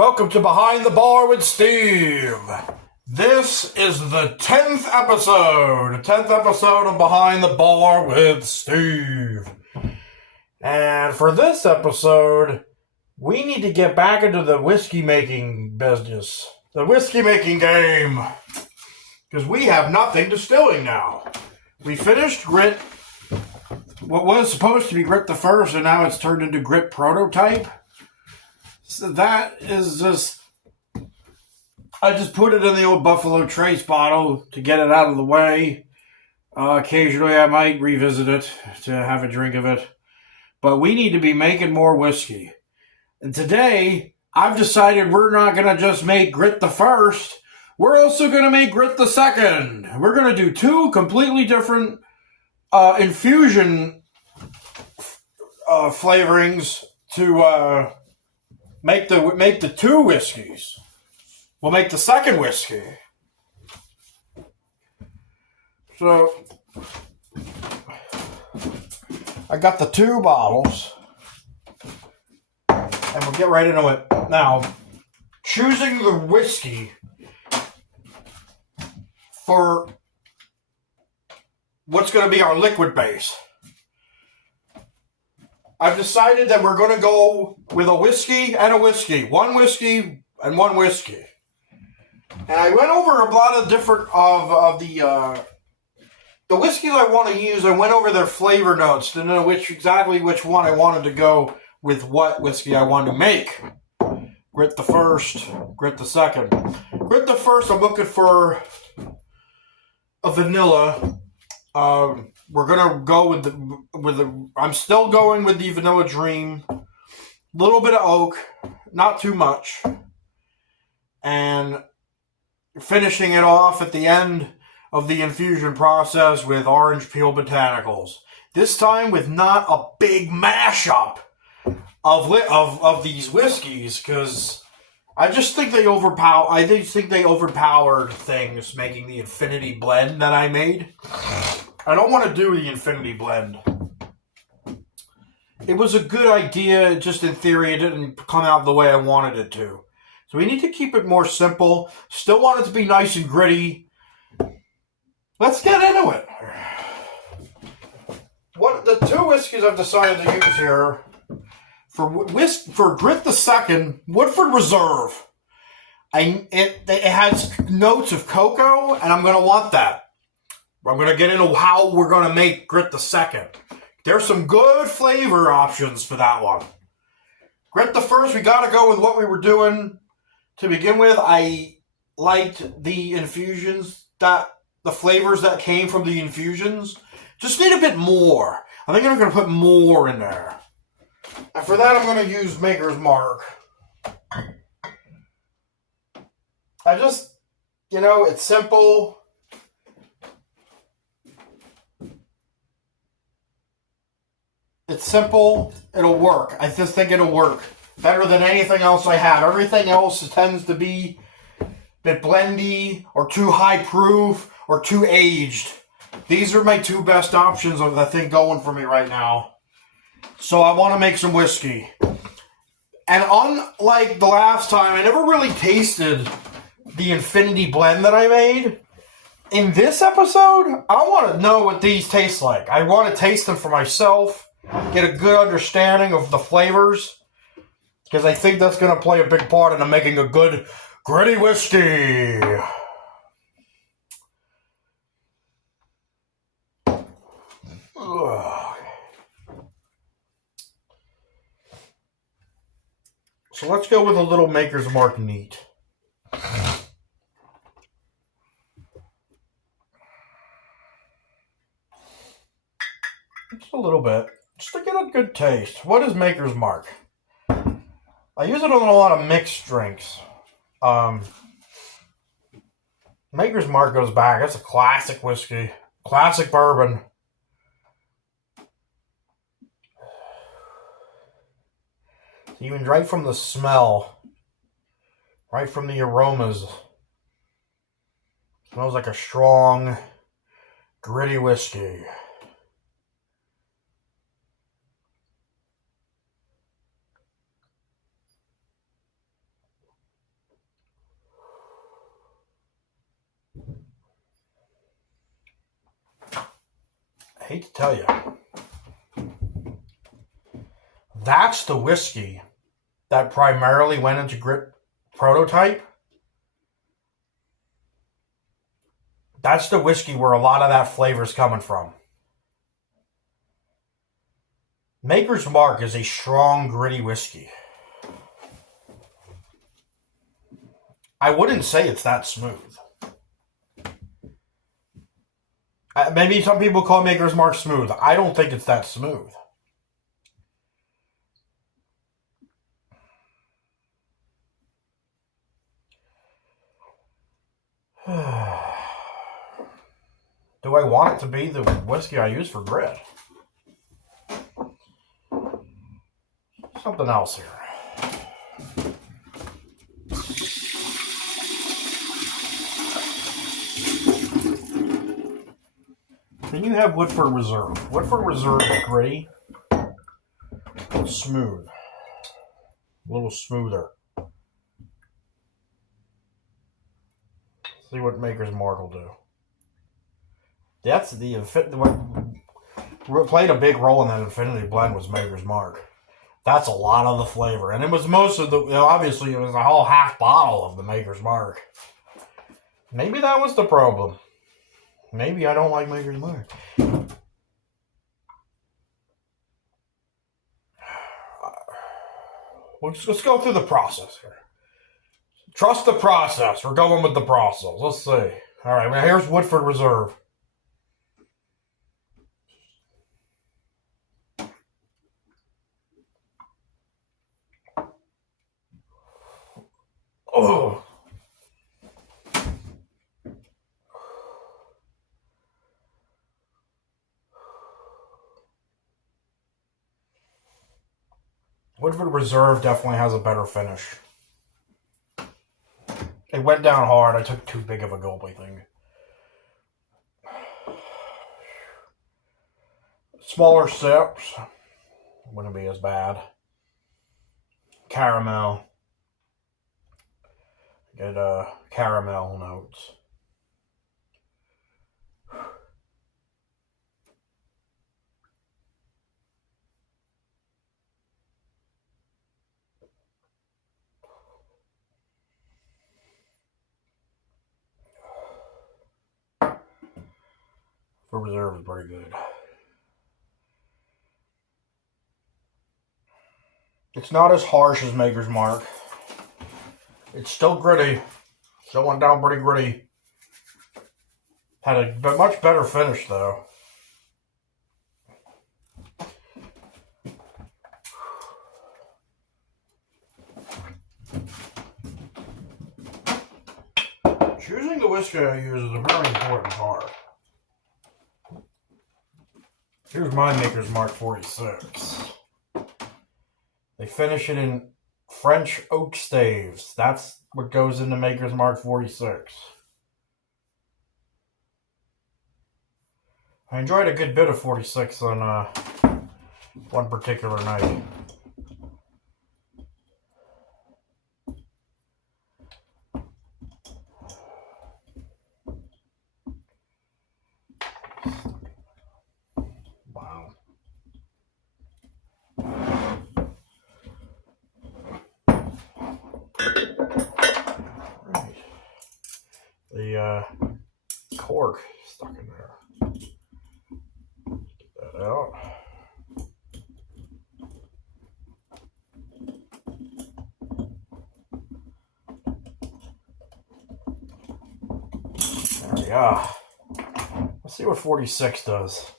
Welcome to Behind the Bar with Steve. This is the 10th episode of Behind the Bar with Steve. And for this episode, we need to get back into the whiskey making business, the whiskey making game, because we have nothing distilling now. We finished Grit, what was supposed to be Grit the First, and now it's turned into Grit Prototype. So that is just, I just put it in the old Buffalo Trace bottle to get it out of the way. Occasionally I might revisit it to have a drink of it. But we need to be making more whiskey. And today, I've decided we're not going to just make Grit the First. We're also going to make Grit the Second. We're going to do two completely different infusion flavorings to make the two whiskeys. We'll make the second whiskey. So I got the two bottles, and we'll get right into it. Now, choosing the whiskey for what's going to be our liquid base. I've decided that we're going to go with a whiskey and a whiskey. One whiskey and one whiskey. And I went over a lot of different of the whiskeys I want to use. I went over their flavor notes to know which one I wanted to go with, what whiskey I wanted to make. Grit the First, Grit the Second. Grit the First, I'm looking for a vanilla. We're gonna go with the. I'm still going with the Vanilla Dream. Little bit of oak, not too much, and finishing it off at the end of the infusion process with Orange Peel Botanicals. This time with not a big mashup of these whiskeys, because I just think they overpowered things making the Infinity Blend that I made. I don't want to do the Infinity Blend. It was a good idea, just in theory it didn't come out the way I wanted it to. So we need to keep it more simple. Still want it to be nice and gritty. Let's get into it. What the two whiskeys I've decided to use here for Grit the Second, Woodford Reserve. It has notes of cocoa, and I'm going to want that. I'm going to get into how we're going to make Grit the Second. There's some good flavor options for that one. Grit the First, we got to go with what we were doing to begin with. I liked the infusions, the flavors that came from the infusions. Just need a bit more. I think I'm going to put more in there. And for that, I'm going to use Maker's Mark. It's simple. It's simple. It'll work. I just think it'll work better than anything else I have. Everything else tends to be a bit blendy or too high proof or too aged. These are my two best options of the thing going for me right now. So I want to make some whiskey. And unlike the last time, I never really tasted the Infinity Blend that I made. In this episode, I want to know what these taste like. I want to taste them for myself, get a good understanding of the flavors, because I think that's going to play a big part in making a good gritty whiskey. So let's go with a little Maker's Mark neat. Just a little bit. Just to get a good taste. What is Maker's Mark? I use it on a lot of mixed drinks. Maker's Mark goes back. That's a classic whiskey. Classic bourbon. Even right from the smell. Right from the aromas. Smells like a strong, gritty whiskey. hate to tell you, that's the whiskey that primarily went into Grit Prototype. That's the whiskey where a lot of that flavor is coming from. Maker's Mark is a strong, gritty whiskey. I wouldn't say it's that smooth. Maybe some people call Maker's Mark smooth. I don't think it's that smooth. Do I want it to be the whiskey I use for grit? Something else here. Then you have Woodford Reserve. Woodford Reserve is gritty, smooth, a little smoother. See what Maker's Mark will do. That's what played a big role in that Infinity Blend was Maker's Mark. That's a lot of the flavor, and it was most of the. Obviously, it was a whole half bottle of the Maker's Mark. Maybe that was the problem. Maybe I don't like Maker's Mark. Let's go through the process here. Trust the process. We're going with the process. Let's see. All right, now here's Woodford Reserve. Oh. Woodford Reserve definitely has a better finish. It went down hard. I took too big of a gulp, I think. Smaller sips. Wouldn't be as bad. Caramel. Get caramel notes. For Reserve is pretty good. It's not as harsh as Maker's Mark. It's still gritty. Still went down pretty gritty. Had a much better finish though. Choosing the whiskey I use is a very important part. Here's my Maker's Mark 46. They finish it in French oak staves. That's what goes into Maker's Mark 46. I enjoyed a good bit of 46 on one particular night. Wow. Right. The cork stuck in there. Get that out. There we go. Let's see what 46 does.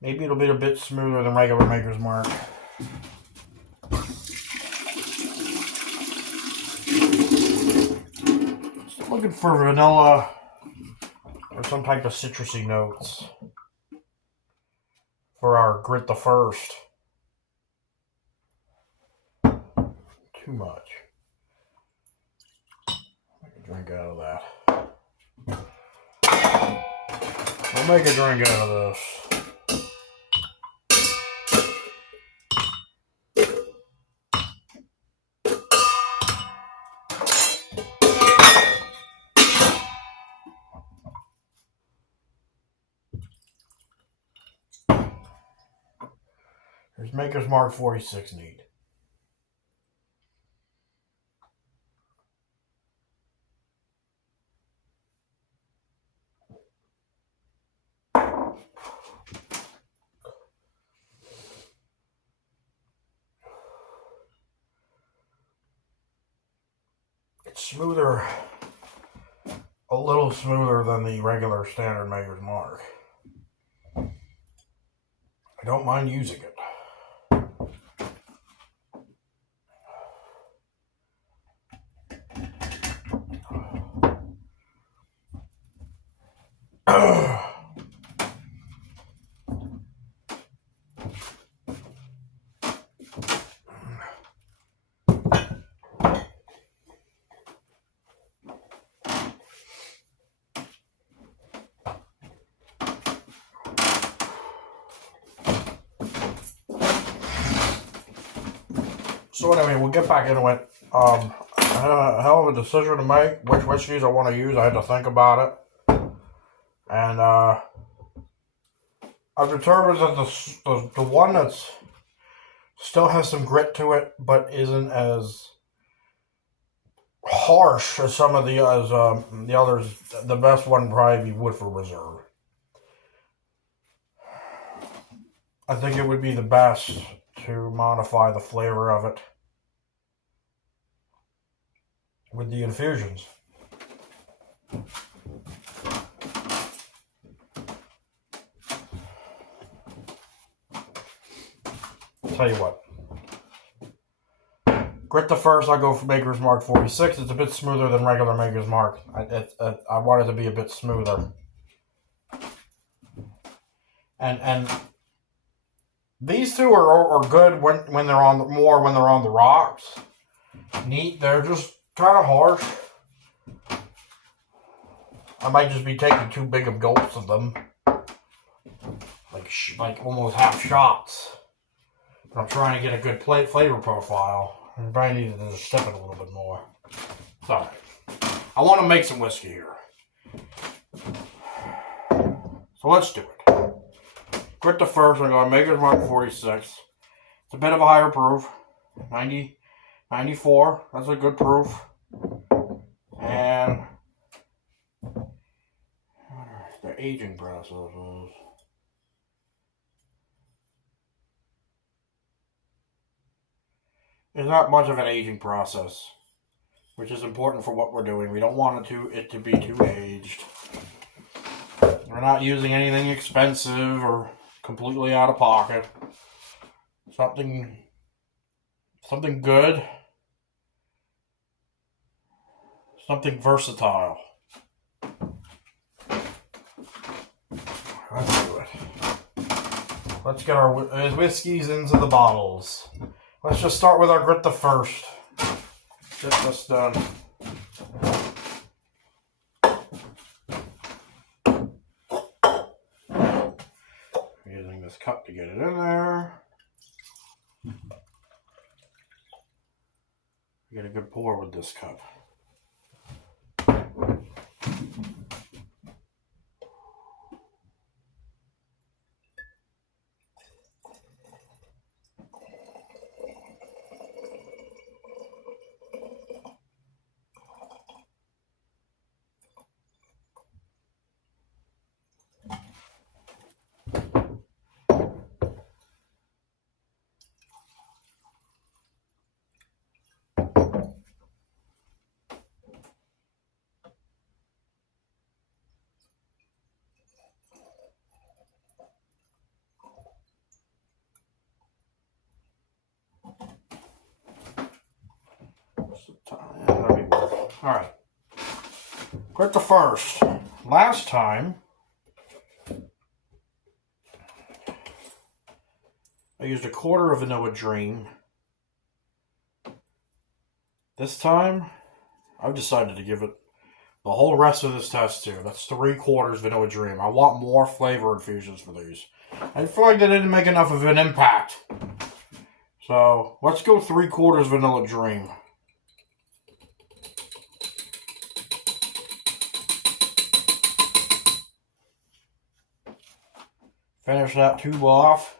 Maybe it'll be a bit smoother than regular Maker's Mark. Just looking for vanilla or some type of citrusy notes for our Grit the First. Too much. Make a drink out of that. We'll make a drink out of this. does Maker's Mark 46 need? It's smoother, a little smoother than the regular standard Maker's Mark. I don't mind using it. So anyway, we'll get back into it. I had a hell of a decision to make which whiskeys I want to use. I had to think about it. And I've determined that the one that's still has some grit to it, but isn't as harsh as some of the others. The best one would probably be Woodford Reserve. I think it would be the best to modify the flavor of it with the infusions. Tell you what. Grit the first, I go for Maker's Mark 46. It's a bit smoother than regular Maker's Mark. I want it to be a bit smoother. And these two are good when they're on the rocks. Neat. They're just kind of harsh. I might just be taking too big of gulps of them, like almost half shots. But I'm trying to get a good flavor profile. I probably need to just step it a little bit more. It's alright. I want to make some whiskey here. So let's do it. Grit the first, I'm going to Maker's Mark 46. It's a bit of a higher proof. 90, 94. That's a good proof. And the aging process. It's not much of an aging process, which is important for what we're doing. We don't want it to be too aged. We're not using anything expensive or completely out of pocket. Something good. Something versatile. Let's do it. Let's get our whiskeys into the bottles. Let's just start with our Grit the first. Get this done. Using this cup to get it in there. Get a good pour with this cup. Alright. Grit the first. Last time, I used a quarter of Vanilla Dream. This time, I've decided to give it the whole rest of this test too. That's 3/4 Vanilla Dream. I want more flavor infusions for these. I feel like they didn't make enough of an impact. So, let's go 3/4 Vanilla Dream. Finish that tube off.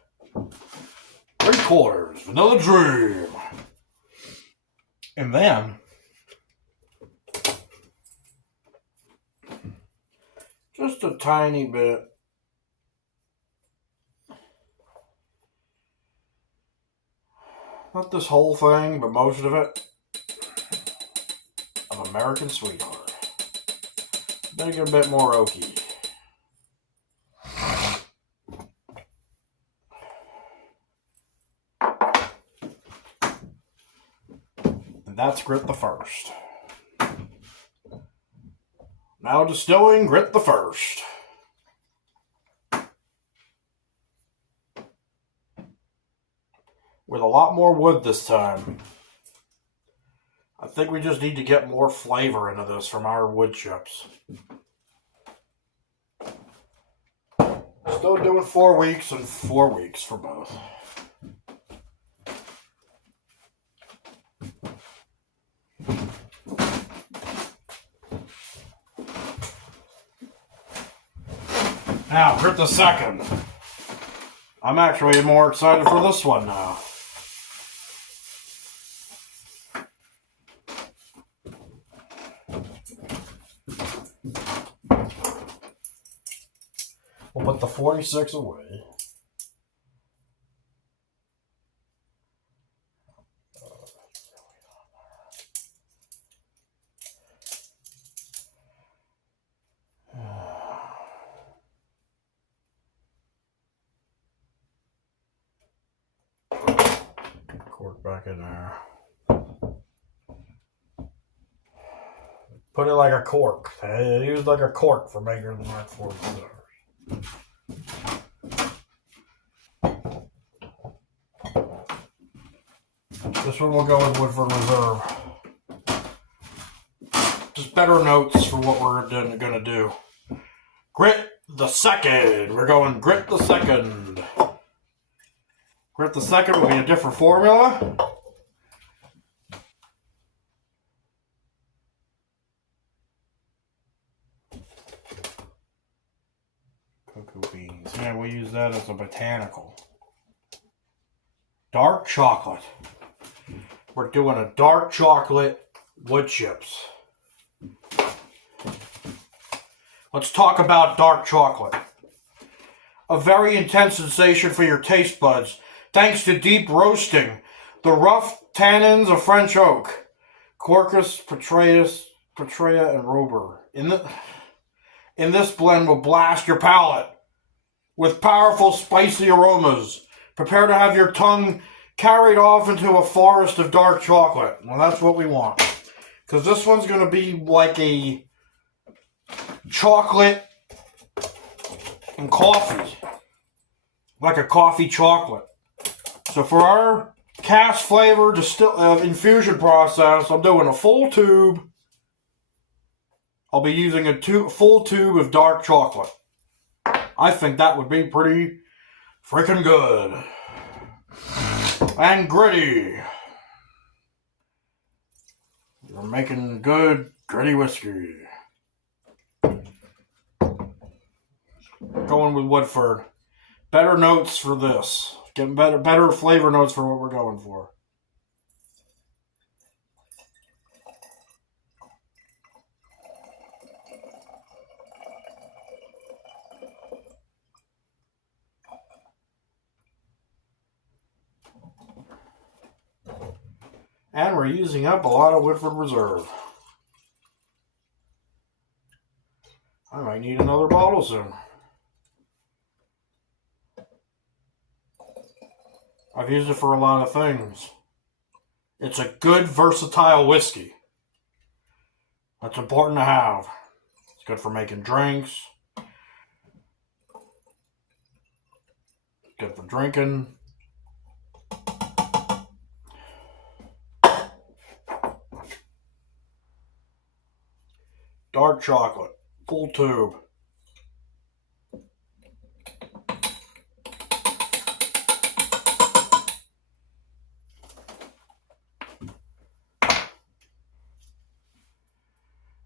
3/4 Vanilla Dream. And then just a tiny bit not this whole thing, but most of it, of American Sweetheart. Make it a bit more oaky. And that's Grit the First. Now distilling Grit the First. With a lot more wood this time. I think we just need to get more flavor into this from our wood chips. Still doing 4 weeks and 4 weeks for both. Now, Grit the Second. I'm actually more excited for this one now. We'll put the 46 away. Cork back in there. Put it like a cork. Use like a cork for making the Mark 4 cigars. This one will go with Woodford Reserve. Just better notes for what we're going to do. Grit the Second. We're going Grit the Second. Grit the Second will be a different formula. Cocoa beans. Yeah, we'll use that as a botanical. Dark chocolate. We're doing a dark chocolate wood chips. Let's talk about dark chocolate. A very intense sensation for your taste buds, thanks to deep roasting. The rough tannins of French oak, Quercus, Petrea, and Robur. In this blend will blast your palate with powerful spicy aromas. Prepare to have your tongue carried off into a forest of dark chocolate. Well, that's what we want. Because this one's going to be like a chocolate and coffee. Like a coffee chocolate. So for our cast flavor infusion process, I'm doing a full tube. I'll be using a full tube of dark chocolate. I think that would be pretty freaking good. And gritty. We're making good gritty whiskey. Going with Woodford. Better notes for this. Getting better flavor notes for what we're going for. And we're using up a lot of Woodford Reserve. I might need another bottle soon. I've used it for a lot of things. It's a good, versatile whiskey. That's important to have. It's good for making drinks. Good for drinking. Dark chocolate, full tube.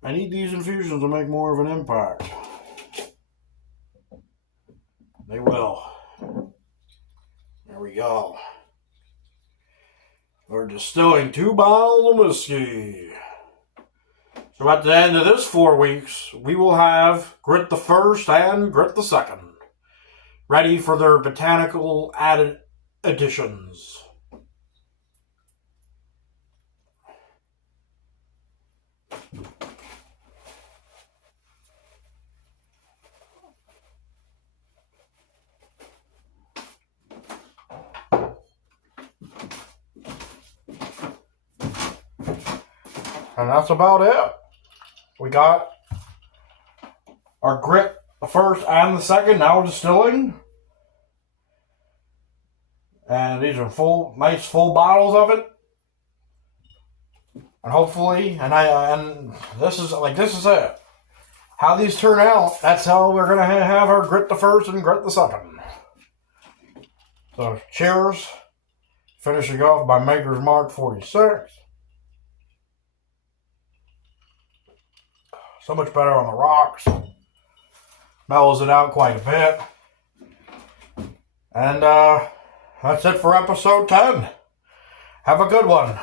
I need these infusions to make more of an impact. They will. There we go. We're distilling 2 bottles of whiskey. So at the end of this 4 weeks, we will have Grit the First and Grit the Second ready for their botanical added additions. And that's about it. We got our Grit the First and the Second now distilling. And these are nice full bottles of it. And hopefully, and this is it. How these turn out, that's how we're gonna have our Grit the First and Grit the Second. So cheers. Finishing off by Maker's Mark 46. So much better on the rocks. Mellows it out quite a bit. And that's it for episode 10. Have a good one.